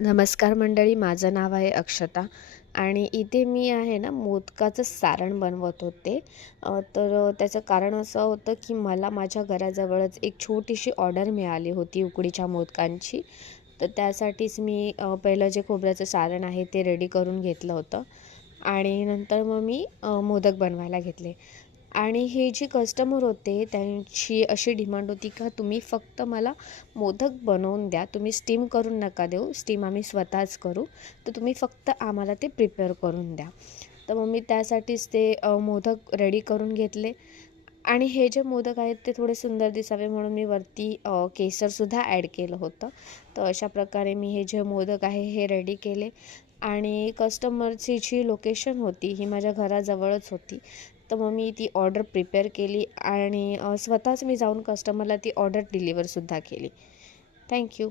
नमस्कार मंडळी, माझं नाव आहे अक्षता आणि इथे मी आहे ना मोदकाचं सारण बनवत होते. त्याचं कारण असं होतं की मला माझ्या घराजवळच एक छोटीशी ऑर्डर मिळाली होती उकडीच्या मोदकांची. तर त्यासाठीच मी पहिलं जे खोबऱ्याचं सारण आहे ते रेडी करून घेतलं होतं आणि नंतर मग मी मोदक बनवायला घेतले. आणि हे जे कस्टमर होते त्यांची अशी डिमांड होती का तुम्ही फक्त मला मोदक बनवून द्या, तुम्ही स्टीम करून नका देऊ, स्टीम आम्ही स्वतःच करू, तर तुम्ही फक्त आम्हाला ते प्रिपेअर करून द्या. तर मग मी त्यासाठीच ते मोदक रेडी करून घेतले आणि हे जे मोदक आहेत ते थोडे सुंदर दिसावे म्हणून मी वरती केसरसुद्धा ॲड केलं होतं. तर अशा प्रकारे मी हे जे मोदक आहे हे रेडी केले आणि कस्टमरची जी लोकेशन होती ही माझ्या घराजवळच होती. तर मग मी ती ऑर्डर प्रिपेअर केली आणि स्वतःच मी जाऊन कस्टमरला ती ऑर्डर डिलिव्हरसुद्धा केली. थँक्यू.